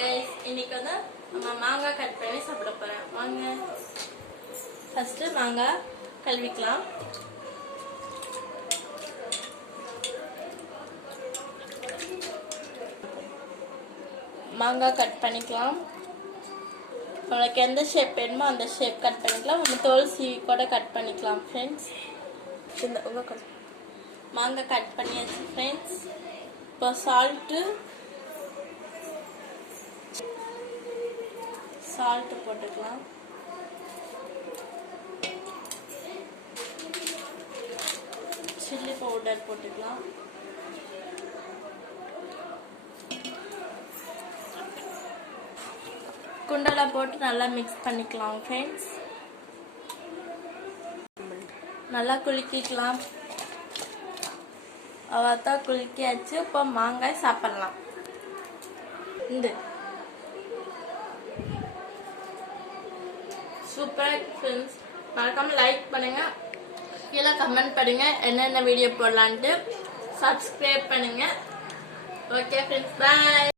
Guys, இன்னைக்கு வந்து நம்ம மாங்காய் கட் பண்ணி சாப்பிட போறேன். வாங்க. ஃபர்ஸ்ட் மாங்காய் கழுவிக்கலாம். மாங்காய் கட் பண்ணிக்கலாம். உங்களுக்கு எந்த ஷேப் வேணுமோ அந்த ஷேப் கட் பண்ணிக்கலாம். நம்ம தோல் சீவி கூட கட் பண்ணிக்கலாம் ஃப்ரெண்ட்ஸ். மாங்காய் கட் பண்ணியாச்சு ஃப்ரெண்ட்ஸ். இப்போ சால்ட் போட்டுக்கலாம். சில்லி பவுடர் போட்டுக்கலாம். குண்டால போட்டு நல்லா மிக்ஸ் பண்ணிக்கலாம் ஃப்ரெண்ட்ஸ். நல்லா குலுக்கிக்கலாம். அவ்வளோதான், குலுக்கியாச்சு. இப்போ மாங்காய் சாப்பிடலாம். Super friends. மறக்காம லைக் பண்ணுங்க, கீழே கமெண்ட் பண்ணுங்க என்னென்ன வீடியோ போடலான்ட்டு, சப்ஸ்கிரைப் பண்ணுங்க. ஓகே ஃப்ரெண்ட்ஸ், பாய்.